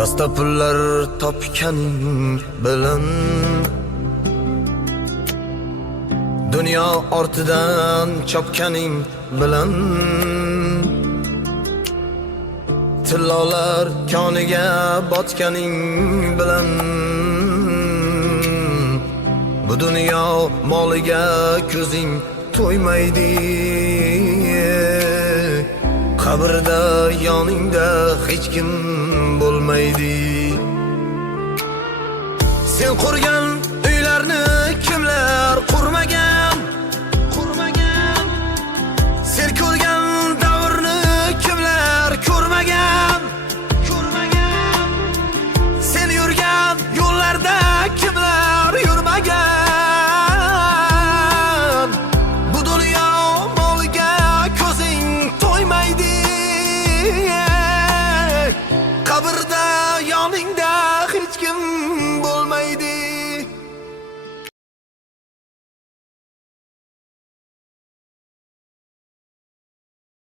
Dasta pullar topganing bilan dunyo ortidan chopganing bilan tillolar koniga botganing bilan bu dunyo moliga ko'zing to'ymaydi. Qabrda yoningda hech kim bo'lmaydi. Sen qurgan uylarni kimlar qurmagan? Sen ko'rgan davrni kimlar ko'rmagan? Sen yurgan yo'llarda kimlar yurmagan? Bu dunyo moliga ko'zing to'ymaydi. Qabrda